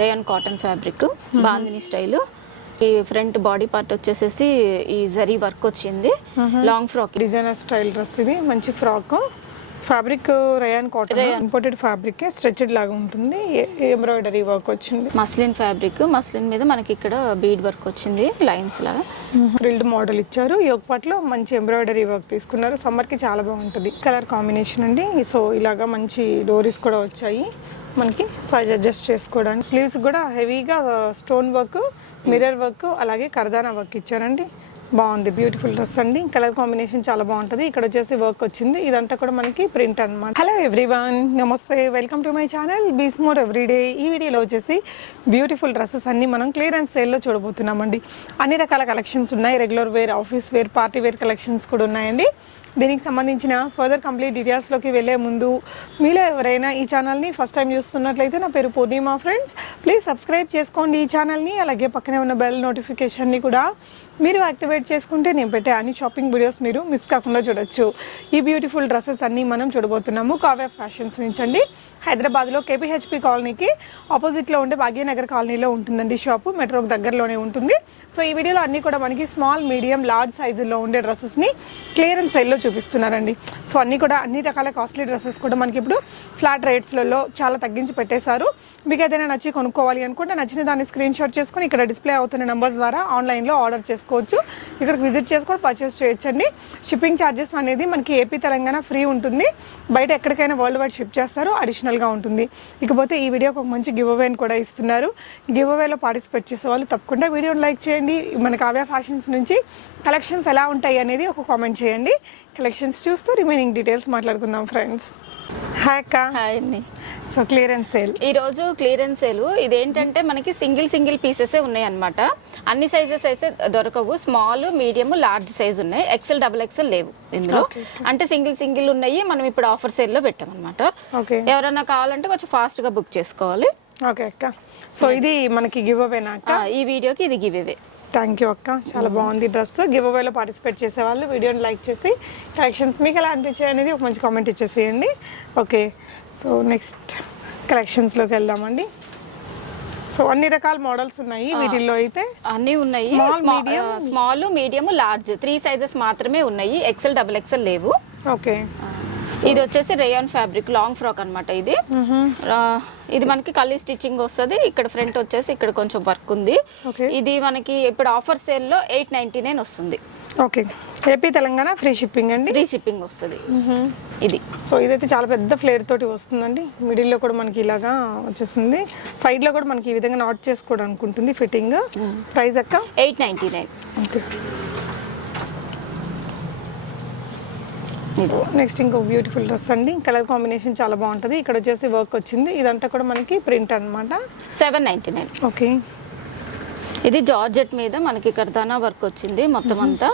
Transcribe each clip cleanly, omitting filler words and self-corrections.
Rayon cotton fabric, bandhani style. ఈ front body part వచ్చేసేసి ఈ జరీ వర్క్ వచ్చింది. Long frock designer style dress ఇది. మంచి frock fabric rayon cotton, imported fabric, stretched లాగా ఉంటుంది. ఎంబ్రాయిడరీ వర్క్ వచ్చింది. మస్లిన్ ఫ్యాబ్రిక్, మస్లిన్ మీద మనకి ఇక్కడ బీడ్ వర్క్ వచ్చింది లైన్స్ లాగా. ఫ్రిల్డ్ మోడల్ ఇచ్చారు. యోగ్ పార్ట్ లో మంచి ఎంబ్రాయిడరీ వర్క్ తీసుకున్నారు. సమ్మర్ కి చాలా బాగుంటుంది. కలర్ కాంబినేషన్ అండి. సో ఇలాగా మంచి డోరీస్ కూడా వచ్చాయి మనకి సైజ్ అడ్జస్ట్ చేసుకోవడానికి. స్లీవ్స్ కూడా హెవీగా స్టోన్ వర్క్, మిర్రర్ వర్క్, అలాగే కర్దానా వర్క్ ఇచ్చారండి. బాగుంది, బ్యూటిఫుల్ డ్రెస్ అండి. కలర్ కాంబినేషన్ చాలా బాగుంటుంది. ఇక్కడ వచ్చేసి వర్క్ వచ్చింది. ఇదంతా కూడా మనకి ప్రింట్ అనమాట. హలో ఎవ్రీవన్, నమస్తే, వెల్కమ్ టు మై ఛానల్ బీస్ మోర్ ఎవ్రీడే. ఈ వీడియోలో వచ్చేసి బ్యూటిఫుల్ డ్రెస్సెస్ అన్ని మనం క్లియరెన్స్ సేల్లో చూడబోతున్నామండి. అన్ని రకాల కలెక్షన్స్ ఉన్నాయి. Regular wear, office wear, party wear collections కూడా ఉన్నాయండి. దీనికి సంబంధించిన ఫర్దర్ కంప్లీట్ డీటెయిల్స్లోకి వెళ్ళే ముందు మీలో ఎవరైనా ఈ ఛానల్ని ఫస్ట్ టైం చూస్తున్నట్లయితే, నా పేరు పూర్ణిమ ఫ్రెండ్స్, ప్లీజ్ సబ్స్క్రైబ్ చేసుకోండి ఈ ఛానల్ని. అలాగే పక్కనే ఉన్న బెల్ నోటిఫికేషన్ని కూడా మీరు యాక్టివేట్ చేసుకుంటే నేను పెట్టే అన్ని షాపింగ్ వీడియోస్ మీరు మిస్ కాకుండా చూడొచ్చు. ఈ బ్యూటిఫుల్ డ్రెస్సెస్ అన్నీ మనం చూడబోతున్నాము కావ్య ఫ్యాషన్స్ నుంచి అండి. హైదరాబాద్లో కేపీహెచ్పి కాలనీకి ఆపోజిట్లో ఉండే భాగ్యనగర్ కాలనీలో ఉంటుందండి షాపు. మెట్రోకి దగ్గరలోనే ఉంటుంది. సో ఈ వీడియోలో అన్నీ కూడా మనకి స్మాల్, మీడియం, లార్జ్ సైజుల్లో ఉండే డ్రెస్సెస్ని క్లియరెన్స్ సైడ్లో చూపిస్తున్నారండి. సో అన్నీ కూడా అన్ని రకాల కాస్ట్లీ డ్రెస్సెస్ కూడా మనకి ఇప్పుడు ఫ్లాట్ రేట్స్లలో చాలా తగ్గించి పెట్టేశారు. మీకు ఏదైనా నచ్చి కొనుక్కోవాలి అనుకుంటే నచ్చిన దాన్ని స్క్రీన్ షాట్ చేసుకొని ఇక్కడ డిస్ప్లే అవుతున్న నెంబర్స్ ద్వారా ఆన్లైన్లో ఆర్డర్ చేసుకోవచ్చు. ఇక్కడికి విజిట్ చేసుకొని పర్చేస్ చేయొచ్చండి. షిప్పింగ్ ఛార్జెస్ అనేది మనకి ఏపీ, తెలంగాణ ఫ్రీ ఉంటుంది. బయట ఎక్కడికైనా వరల్డ్ వైడ్ షిప్ చేస్తారు, అడిషనల్గా ఉంటుంది. ఇకపోతే ఈ వీడియోకి ఒక మంచి గివ్ అవేని కూడా ఇస్తున్నారు. గివ్ అవేలో పార్టిసిపేట్ చేసే వాళ్ళు తప్పకుండా వీడియోని లైక్ చేయండి. మన కావ్య ఫ్యాషన్స్ నుంచి కలెక్షన్స్ ఎలా ఉంటాయి అనేది ఒక కామెంట్ చేయండి. కలెక్షన్స్ చూస్తూ రిమైనింగ్ డీటెయిల్స్ మాట్లాడుకుందాం ఫ్రెండ్స్. హాయ్ అక్క. హాయ్ అండి. సో క్లియరెన్స్ సేల్ ఈ రోజు క్లియరెన్స్ సేల్. ఇదేంటంటే మనకి సింగిల్ పీసెసే ఉన్నాయి అనమాట. అన్ని సైజెస్ అయితే దొరకవు. స్మాల్, మీడియం, లార్జ్ సైజ్ ఉన్నాయి. ఎక్సెల్, డబుల్ ఎక్సెల్ లేవు ఇందులో. అంటే సింగిల్ ఉన్నాయి. మనం ఇప్పుడు ఆఫర్ సేల్ లో పెట్టామన్నమాట. ఎవరైనా కావాలంటే కొంచెం ఫాస్ట్ గా బుక్ చేసుకోవాలి. ఓకే అక్క. సో ఇది మనకి గివ్ అవేనా అక్క? ఈ వీడియోకి ఇది గివ్ అవే. థ్యాంక్ యూ అక్క, చాలా బాగుంది డ్రెస్. గివ్ అవేలో పార్టిసిపేట్ చేసేవాళ్ళు వీడియోని లైక్ చేసి కలెక్షన్స్ మీకు ఎలా అనిపించాయి అనేది ఒక మంచి కామెంట్ ఇచ్చేసేయండి. ఓకే, సో నెక్స్ట్ కలెక్షన్స్లోకి వెళ్దామండి. సో అన్ని రకాల మోడల్స్ ఉన్నాయి వీటిల్లో. అయితే అన్నీ ఉన్నాయి. స్మాల్, మీడియం, లార్జ్ 3 సైజెస్ మాత్రమే ఉన్నాయి. ఎక్సెల్, డబుల్ ఎక్సెల్ లేవు. ఓకే, ఇది వచ్చేసి రేయాన్ ఫ్యాబ్రిక్ లాంగ్ ఫ్రాక్ అనమాట. ఇది మనకి కలీ స్టిచ్చింగ్ వస్తుంది. ఇక్కడ ఫ్రంట్ వచ్చేసి ఇక్కడ కొంచెం వర్క్ ఉంది. ఇది మనకి ఇప్పుడు ఆఫర్ సేల్ లో 899 వస్తుంది. Okay, AP, Telangana free shipping అండి. ఫ్రీ షిప్పింగ్ వస్తుంది ఇది. సో ఇదైతే చాలా పెద్ద ఫ్లేర్ తోటి వస్తుందండి. మిడిల్లో కూడా మనకి ఇలాగా వచ్చేసింది. సైడ్ లో కూడా మనకి ఈ విధంగా నాట్ చేసుకోవడానికి ఉంటుంది ఫిట్టింగ్. ప్రైస్ అక్క 899. ఓకే, నెక్స్ట్ ఇంకో బ్యూటిఫుల్ డ్రెస్ అండి. కలర్ కాంబినేషన్ చాలా బాగుంటుంది. ఇక్కడ వచ్చేసి వర్క్ వచ్చింది. ఇదంతా కూడా మనకి ప్రింట్ అనమాట. 799. ఓకే, ఇది జార్జెట్ మీద మనకి కర్దానా వర్క్ వచ్చింది మొత్తం అంతా.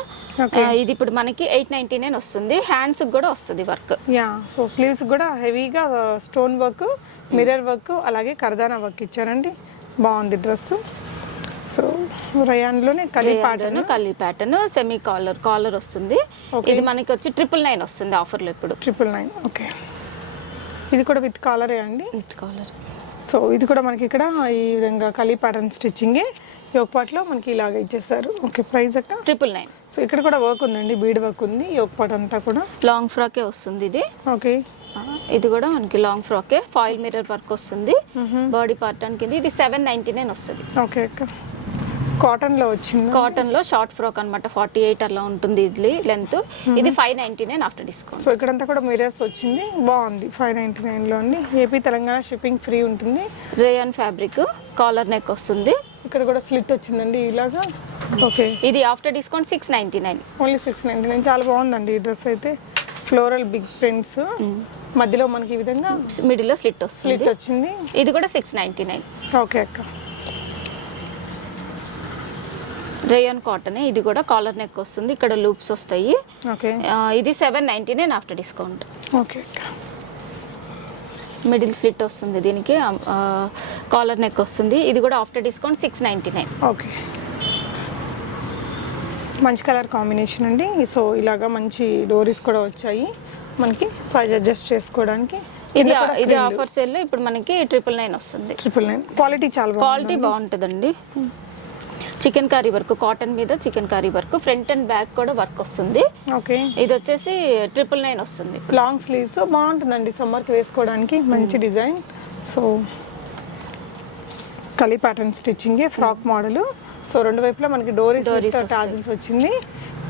ఇది ఇప్పుడు మనకి 899 వస్తుంది. హ్యాండ్స్ కూడా వస్తుంది వర్క్. యా, సో స్లీవ్స్ కూడా హెవీగా స్టోన్ వర్క్, మిర్రర్ వర్క్, అలాగే కర్దానా వర్క్ ఇచ్చారండి. బాగుంది డ్రెస్. సో రయాన్లోనే కలీ ప్యాటర్న్, సెమీ కాలర్ వస్తుంది. ఇది మనకి వచ్చి 999 వస్తుంది ఆఫర్లో ఇప్పుడు. 999. ఓకే, ఇది కూడా విత్ కాలరే అండి. With collar. సో ఇది కూడా మనకి ఇక్కడ ఈ విధంగా కలీ ప్యాటర్న్ స్టిచ్చింగే. యోగ్ పార్ట్లో మనకి ఇలాగ ఇచ్చేసారు. ఓకే, ప్రైస్ అక్క 999. సో ఇక్కడ కూడా వర్క్ ఉందండి, బీడ్ వర్క్ ఉంది. యోగ్ పార్ట్ అంతా కూడా లాంగ్ ఫ్రాకే వస్తుంది ఇది. ఓకే, ఇది కూడా మనకి లాంగ్ ఫ్రాకే, ఫాయిల్ మిర్రర్ వర్క్ వస్తుంది. బాడీ పార్ట్ కింద ఇది 799 వస్తుంది. ఓకే అక్క, కాటన్ లో వచ్చింది. కాటన్ లో షార్ట్ ఫ్రాక్ అనమాట. 48 అలా ఉంటుంది ఇది లెంత్. ఇది 599 ఆఫ్టర్ డిస్కౌంట్. సో ఇక్కడంతా కూడా మిర్రర్స్ వచ్చింది. బాగుంది. 599 లో అండి. ఏపీ, తెలంగాణ షిప్పింగ్ ఫ్రీ ఉంటుంది. రేయాన్ ఫ్యాబ్రిక్, కాలర్ నెక్ వస్తుంది. ఇక్కడ కూడా స్లిట్ వచ్చిందండి ఇలాగా. ఓకే, ఇది ఆఫ్టర్ డిస్కౌంట్ 699. ఓన్లీ 699. చాలా బాగుందండి ఈ డ్రెస్ అయితే. ఫ్లోరల్ బిగ్ ప్రింట్స్, మధ్యలో మనకి ఈ విధంగా మిడిల్ లో స్లిట్ వచ్చింది. ఇది కూడా 699. ఓకే అక్క, రేయాన్ కాటన్. ఇది కూడా కాలర్ నెక్ వస్తుంది. ఇక్కడ లూప్స్ వస్తాయి. ఓకే, ఇది 799 after discount. Okay, middle slit వస్తుంది. దీనికి కాలర్ నెక్ వస్తుంది. ఇది కూడా ఆఫ్టర్ డిస్కౌంట్ 699. ఓకే, మంచి కలర్ కాంబినేషన్ అండి. సో ఇలాగా మంచి డోరీస్ కూడా వచ్చాయి మనకి సైజ్ అడ్జస్ట్ చేసుకోవడానికి. ఇది ఆఫర్ సేల్ లో ఇప్పుడు మనకి 999 వస్తుంది. 999 క్వాలిటీ చాలా క్వాలిటీ బాగుంటుందండి. చికెన్ కర్రీ వర్క్, కాటన్ మీద chicken curry work, front and back కూడా వర్క్ వస్తుంది. ఓకే, ఇది వచ్చేసి 999 వస్తుంది. లాంగ్ స్లీవ్స్ బాగుంటుందండి సమ్మర్ కి వేసుకోవడానికి. మంచి డిజైన్. సో కలీ pattern stitching, frock model. So రెండు వైపులా మనకి డోరీస్ టాజిల్స్ వచ్చింది.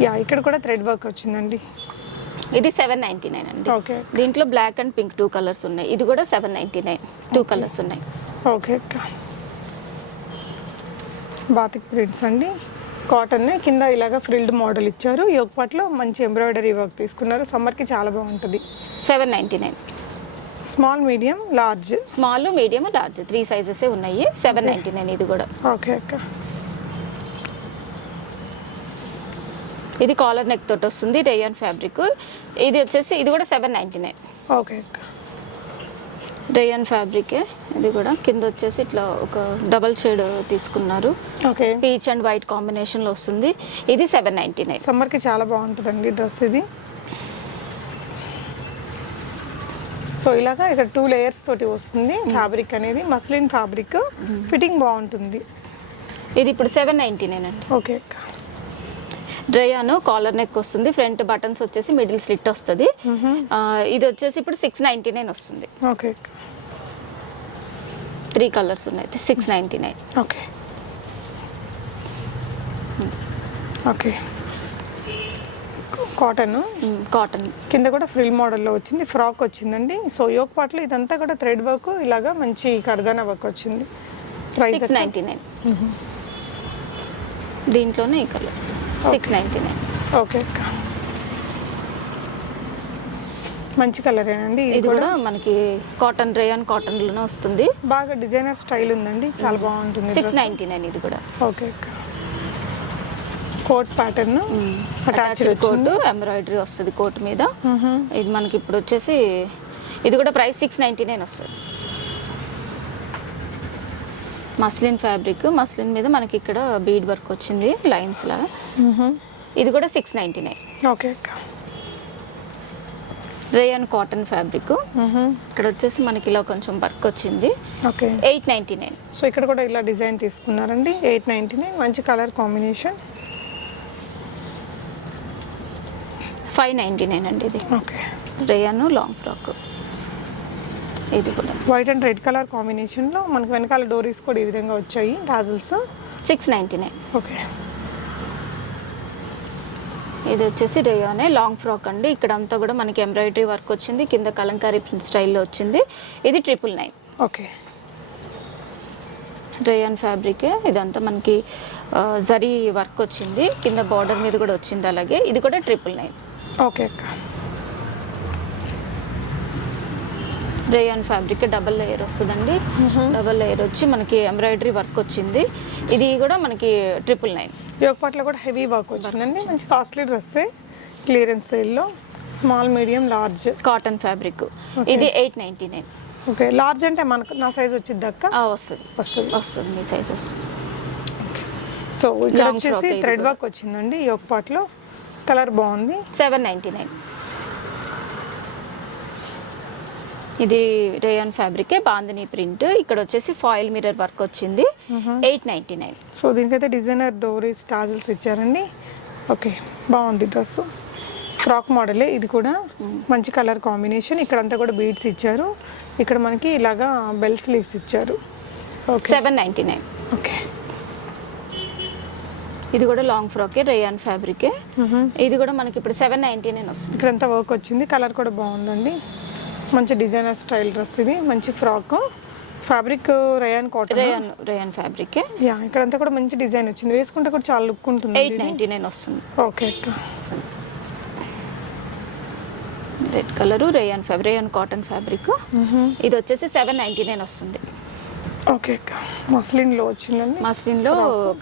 యా, ఇక్కడ కూడా థ్రెడ్ వర్క్ వచ్చిందండి. ఇది 799 అండి. ఓకే, దీంట్లో బ్లాక్ అండ్ పింక్ 2 కలర్స్ ఉన్నాయి. ఇది కూడా 799, 2 కలర్స్ ఉన్నాయి. ఓకే అక్క, బాతిక్ ప్రింట్స్ అండి. కాటన్ కింద ఇలాగా ఫ్రిల్డ్ మోడల్ ఇచ్చారు. యోగ్ పాట్లో మంచి ఎంబ్రాయిడరీ వర్క్ తీసుకున్నారు. సమ్మర్కి చాలా బాగుంటుంది. 799. Small, medium, large. Small, medium, large 3 sizes ఉన్నాయి. 799 ఇది కూడా. ఓకే అక్క, ఇది కాలర్ నెక్ తోటి వస్తుంది, రేయాన్ ఫ్యాబ్రిక్. ఇది వచ్చేసి ఇది కూడా 799. ఓకే అక్క, రేయాన్ ఫ్యాబ్రిక్. ఇది కూడా కింద వచ్చేసి ఇట్లా ఒక డబల్ షేడ్ తీసుకున్నారు. Okay, peach and white combination లో వస్తుంది. ఇది 799. సమ్మర్కి చాలా బాగుంటుందండి డ్రెస్ ఇది. సో ఇలాగా ఇక్కడ 2 లేయర్స్ తోటి వస్తుంది ఫ్యాబ్రిక్ అనేది. మస్లిన్ ఫ్యాబ్రిక్, ఫిట్టింగ్ బాగుంటుంది. ఇది ఇప్పుడు 799 అండి. ఓకే అక్క, రేయాన్ కాలర్ నెక్ వస్తుంది, ఫ్రంట్ బటన్స్ వచ్చేసి మిడిల్ స్లిట్ వస్తుంది. ఇది వచ్చేసి ఇప్పుడు 699 వస్తుంది. ఓకే అక్క, 3 కలర్స్ ఉన్నాయి. 699. Okay okay, cotton. కాటన్ కింద కూడా ఫ్రిల్ మోడల్లో వచ్చింది, ఫ్రాక్ వచ్చిందండి. సో యోగ్ పాట్లో ఇదంతా కూడా థ్రెడ్ వర్క్, ఇలాగా మంచి కర్దానా వర్క్ వచ్చింది. ప్రైస్ 699. దీంట్లోనే ఈ కలర్ 699. ఓకే అక్క, మంచి కలరేనండి. ఇది కూడా మనకి కాటన్, రేయాన్ కాటన్ లోనే వస్తుంది. బాగా డిజైనర్ స్టైల్ ఉందండి, చాలా బాగుంటుంది. 699 ఇది కూడా. ఓకే అక్క, coat pattern attached coat, embroidery వస్తుంది కోట్ మీద. ఇది మనకి ఇప్పుడు వచ్చేసి ఇది కూడా ప్రైస్ 699 వస్తుంది. మస్లిన్ ఫ్యాబ్రిక్, మస్లిన్ మీద మనకి ఇక్కడ బీడ్ వర్క్ వచ్చింది లైన్స్ లా. ఇది కూడా 699. ఓకే అక్క, రేయాన్ కాటన్ ఫ్యాబ్రిక్. ఇక్కడ వచ్చేసి మనకి ఇలా కొంచెం వర్క్ వచ్చింది. ఓకే, 899. సో ఇక్కడ కూడా ఇలా డిజైన్ తీసుకున్నారండి. 899, మంచి కలర్ కాంబినేషన్. 599 అండి ఇది. Okay, rayon long frock. ఇది కూడా వైట్ అండ్ రెడ్ కలర్ కాంబినేషన్లో మనకి వెనకాల డోరీస్ కూడా ఈ విధంగా వచ్చాయి, టాజిల్స్. 699. ఓకే, ఇది వచ్చేసి రేయానే లాంగ్ ఫ్రాక్ అండి. ఇక్కడ అంతా కూడా మనకి ఎంబ్రాయిడరీ వర్క్ వచ్చింది, కింద కలంకారీ ప్రింట్ స్టైల్లో వచ్చింది. ఇది 999. Okay, rayon fabric. ఇదంతా మనకి జరీ వర్క్ వచ్చింది, కింద బార్డర్ మీద కూడా వచ్చింది అలాగే. ఇది కూడా 999. ఓకే అక్క, రేయాన్ ఫ్యాబ్రిక్ డబల్ లేయర్ వస్తుందండి. డబల్ లేయర్ వచ్చి మనకి ఎంబ్రాయిడరీ వర్క్ వచ్చింది. ఇది కూడా మనకి 999. యోగ్ పాట్లో కూడా హెవీ వర్క్ వచ్చిందండి. మంచి కాస్ట్లీ డ్రెస్సే, క్లియరెన్స్ సేల్లో. Small, medium, large cotton fabric. ఇది 899. ఓకే, లార్జ్ అంటే మనకు నా సైజ్ వచ్చింది అక్క. వస్తుంది వస్తుంది వస్తుంది మీ సైజ్ వస్తుంది. సో ఇక్కడ Long వచ్చేసి frock ఇది థ్రెడ్ కూడా. వర్క్ వచ్చిందండి యోగ్ పాట్లో. కలర్ బాగుంది. 799. ఇది రేయాన్ ఫ్యాబ్రిక్, బాందిని ప్రింట్. ఇక్కడ వచ్చేసి ఫాయిల్ మిర్రర్ వర్క్ వచ్చింది. 899. సో దీనికైతే డిజైనర్ డోరీస్ టాజిల్స్ ఇచ్చారండి. ఓకే, బాగుంది డ్రెస్. ఫ్రాక్ మోడలే ఇది కూడా. మంచి కలర్ కాంబినేషన్. ఇక్కడంతా కూడా బీడ్స్ ఇచ్చారు. ఇక్కడ మనకి ఇలాగా బెల్ స్లీవ్స్ ఇచ్చారు. ఓకే, 799. ఓకే, ఇది కూడా లాంగ్ ఫ్రాకే, రేయాన్ ఫ్యాబ్రికే. ఇది కూడా మనకి ఇప్పుడు 799 వస్తుంది. ఇక్కడంతా వర్క్ వచ్చింది. కలర్ కూడా బాగుందండి. మంచి డిజైనర్ స్టైల్ డ్రెస్ ఇది. మంచి frock fabric, rayon cotton. Rayon ఫ్యాబ్రికే. యా, ఇక్కడంతా కూడా మంచి డిజైన్ వచ్చింది. వేసుకుంటే కూడా చాలా లుక్ ఉంటుంది. 899 వస్తుంది. ఓకే అక్క, red colour rayon cotton fabric. ఇది వచ్చేసి 799 వస్తుంది. ఓకే అక్క, మస్లిన్ లో వచ్చిందండి. మస్లిన్ లో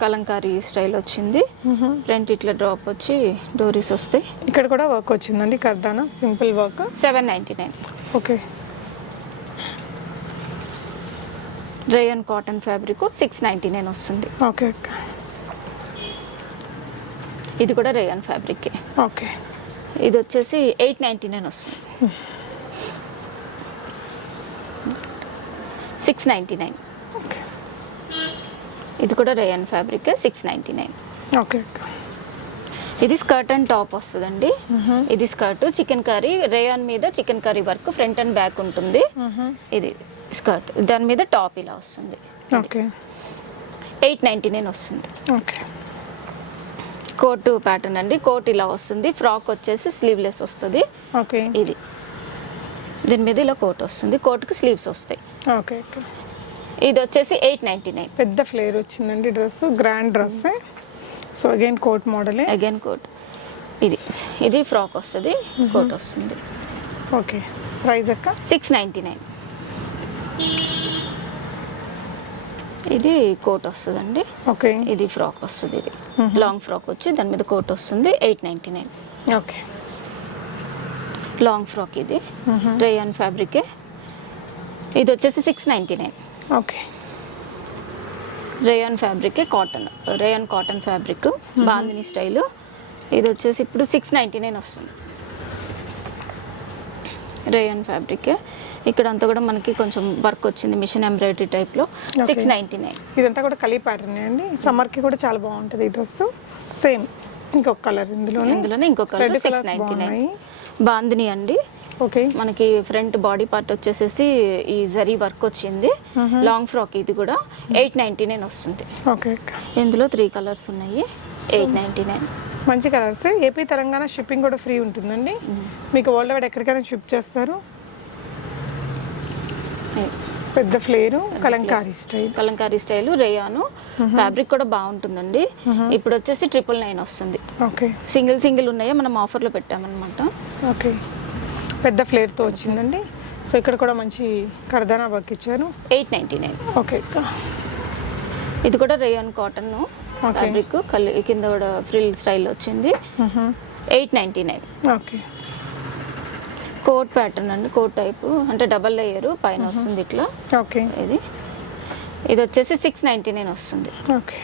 కలంకారీ స్టైల్ వచ్చింది. ఫ్రంట్ ఇట్లా డ్రాప్ వచ్చి డోరీస్ వస్తాయి. ఇక్కడ కూడా వర్క్ వచ్చిందండి, కర్దానా simple work. 799. Okay, rayon cotton fabric 699 వస్తుంది. ఓకే అక్క, ఇది కూడా రేయాన్ ఫ్యాబ్రిక్. ఓకే, ఇది వచ్చేసి 899 వస్తుంది. 699. ఓకే ఇది కూడా రేయన్ ఫ్యాబ్రిక్ 699. ఓకే. ఇది స్కర్ట్ అండ్ టాప్ వస్తుందండి. ఇది స్కర్ట్ చికెన్ కర్రీ రేయాన్ మీద chicken curry work front and back ఉంటుంది. ఇది స్కర్ట్ దాని మీద టాప్ ఇలా వస్తుంది. ఓకే 899 వస్తుంది. ఓకే. కోట్ ప్యాటర్న్ అండి. కోట్ ఇలా వస్తుంది. ఫ్రాక్ వచ్చేసి స్లీవ్లెస్ వస్తుంది. ఓకే. ఇది దీని మీద ఇలా కోట్ వస్తుంది. కోట్కి స్లీవ్స్ వస్తాయి. Okay okay. ఇది వచ్చేసి 899. పెద్ద ఫ్లేర్ వచ్చిందండి dress, grand dress. So again coat మోడలే. Again coat. ఇది ఫ్రాక్ వస్తుంది. కోట్ వస్తుంది. ఓకే. ప్రైస్ అక్క 699. ఇది కోట్ వస్తుందండి. ఓకే. ఇది ఫ్రాక్ వస్తుంది. ఇది లాంగ్ ఫ్రాక్ వచ్చి దాని మీద కోట్ వస్తుంది. 899. ఓకే. లాంగ్ ఫ్రాక్ ఇది రేయాన్ ఫ్యాబ్రికే. ఇది వచ్చేసి 699. ఓకే. రేయాన్ ఫ్యాబ్రికే cotton, rayon cotton fabric bandhani style. ఇది వచ్చేసి ఇప్పుడు 699 వస్తుంది. రేయాన్ ఫ్యాబ్రికే. ఇక్కడ అంతా కూడా మనకి కొంచెం వర్క్ వచ్చింది మిషన్ ఎంబ్రాయిడరీ టైప్లో. 699. ఇదంతా కూడా కలీ ప్యాటర్న్ అండి. సమ్మర్కి కూడా చాలా బాగుంటుంది ఈ డ్రెస్. సేమ్ ఇంకొక కలర్ ఇందులోనే ఇంకొక కలర్ 699. బాందిని అండి. ఓకే. మనకి ఫ్రంట్ బాడీ పార్ట్ వచ్చేసేసి ఈ జరీ వర్క్ వచ్చింది. లాంగ్ ఫ్రాక్ ఇది కూడా 899 వస్తుంది. ఓకే. ఇందులో 3 కలర్స్ ఉన్నాయి. 899. మంచి కలర్స్. ఏపీ తెలంగాణ షిప్పింగ్ కూడా ఫ్రీ ఉంటుందండి. మీకు వరల్డ్ వైడ్ ఎక్కడికైనా షిప్ చేస్తారు. పెద్ద flare Kalamkari style. Kalamkari style rayon fabric కూడా బాగుంటుందండి. ఇప్పుడు వచ్చేసి 999 వస్తుంది. ఓకే. సింగిల్ ఉన్నాయో మనం ఆఫర్లో పెట్టామన్నమాట. ఓకే. పెద్ద ఫ్లేర్తో వచ్చిందండి. సో ఇక్కడ కూడా మంచి కర్దానా వర్క్ ఇచ్చారు. 899. ఓకే. ఇది కూడా రేయాన్ కాటన్ ఫ్యాబ్రిక్ కింద కూడా ఫ్రిల్ స్టైల్ వచ్చింది. 899. ఓకే. కోట్ ప్యాటర్న్ అండి. కోట్ టైపు అంటే డబల్ లేయర్ పైన వస్తుంది ఇట్లా. ఓకే. ఇది వచ్చేసి 699 వస్తుంది. Okay.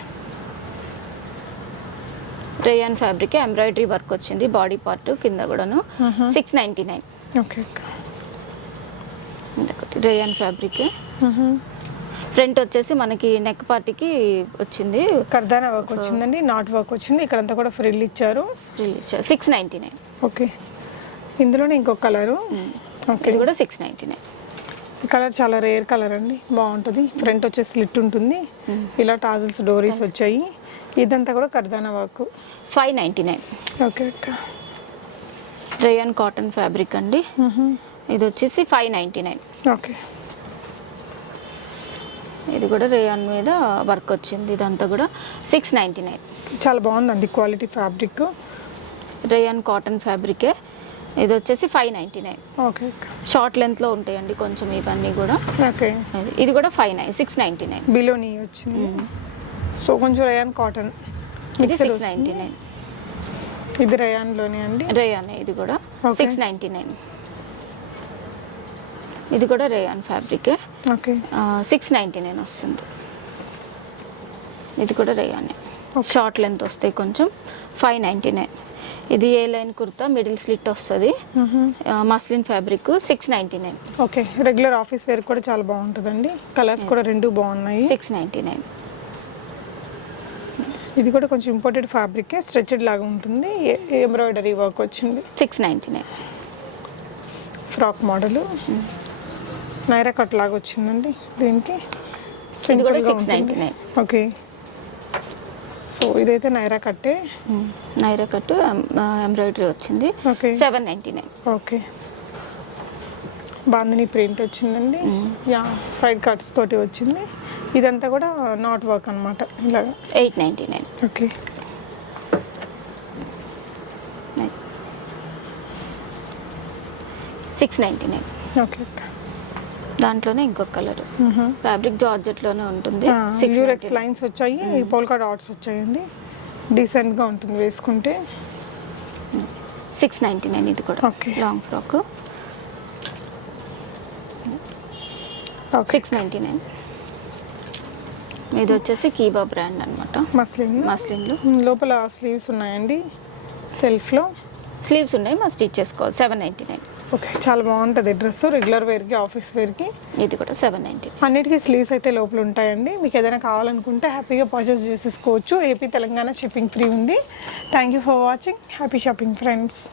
Rayon fabric embroidery work వచ్చింది బాడీ పార్ట్ కింద కూడాను. 699. ఓకే. Rayon fabric. ఫ్రంట్ వచ్చేసి మనకి నెక్ పార్టీకి వచ్చింది కర్దానా వర్క్ వచ్చిందండి. నాట్ వర్క్ వచ్చింది. ఇక్కడంతా కూడా ఫ్రిల్ ఇచ్చారు. 699. ఓకే. ఇందులోనే ఇంకొక కలరు. ఓకే. ఇది కూడా 699. ఈ కలర్ చాలా రేర్ కలర్ అండి. బాగుంటుంది. ఫ్రంట్ వచ్చేసి స్లిట్ ఉంటుంది. ఇలా టాజల్స్ డోరీస్ వచ్చాయి. ఇదంతా కూడా కర్దానా work. 599. Okay. Rayon cotton fabric అండి. ఇది వచ్చేసి 599. ఓకే. ఇది కూడా రేయాన్ మీద వర్క్ వచ్చింది. ఇదంతా కూడా 699. చాలా బాగుందండి క్వాలిటీ ఫ్యాబ్రిక్. రేయాన్ కాటన్ ఫ్యాబ్రికే. ఇది వచ్చేసి 599. ఓకే. షార్ట్ లెంత్లో ఉంటాయండి కొంచెం ఇవన్నీ కూడా. ఓకే. ఇది కూడా 699. బిలోని వచ్చింది. సో కొంచెం రేయాన్ కాటన్. ఇది 699. ఇది రేయాన్లోనే అండి. రేయాన్ ఇది కూడా 699. ఇది కూడా రేయాన్ ఫ్యాబ్రిక్. ఓకే. 699 వస్తుంది. ఇది కూడా రేయాన్ షార్ట్ లెంత్ వస్తాయి కొంచెం. 599. ఇది A line kurta middle slit వస్తుంది. Muslin fabric 699. Okay. Regular office wear కూడా చాలా బాగుంటుందండి. కలర్స్ కూడా రెండు బాగున్నాయి. 699. ఇది కూడా కొంచెం ఇంపోర్టెడ్ ఫ్యాబ్రిక్. స్ట్రెచ్డ్ లాగా ఉంటుంది. ఎంబ్రాయిడరీ వర్క్ వచ్చింది. 699. ఫ్రాక్ మోడల్ నైరా కట్ లాగా వచ్చిందండి దీనికి. ఇది కూడా 699. ఓకే. సో ఇదైతే నైరా కట్టే. నైరా కట్ ఎంబ్రాయిడరీ వచ్చింది. ఓకే. 799. ఓకే. బాందిని ప్రింట్ వచ్చిందండి. యా సైడ్ కట్స్ తోటి వచ్చింది. ఇదంతా కూడా నాట్ వర్క్ అనమాట. ఇలాగా 899. ఓకే. $699. ఓకే. దాంట్లోనే ఇంకొక కలర్ ఫ్యాబ్రిక్ జార్జెట్లోనే ఉంటుంది. యూరెక్స్ లైన్స్ వచ్చాయి. పోల్కా డాట్స్ వచ్చాయండి. డీసెంట్గా ఉంటుంది వేసుకుంటే. 699. ఇది కూడా ఓకే. Long frock. 699. ఇది వచ్చేసి కీబా బ్రాండ్ అనమాట. మస్లిన్లు లోపల స్లీవ్స్ ఉన్నాయండి. సెల్ఫ్లో స్లీవ్స్ ఉన్నాయి. మా స్టిచ్ చేసుకోవాలి. 799. ఓకే, చాలా బాగుంటుంది డ్రెస్ రెగ్యులర్ వేర్కి, ఆఫీస్ వేర్కి. ఇది కూడా 790. అన్నిటికీ స్లీవ్స్ అయితే లోపల ఉంటాయండి. మీకు ఏదైనా కావాలనుకుంటే హ్యాపీగా పర్చేస్ చేసేసుకోవచ్చు. ఏపీ తెలంగాణ షిప్పింగ్ ఫ్రీ ఉంది. Thank you for watching. Happy shopping friends.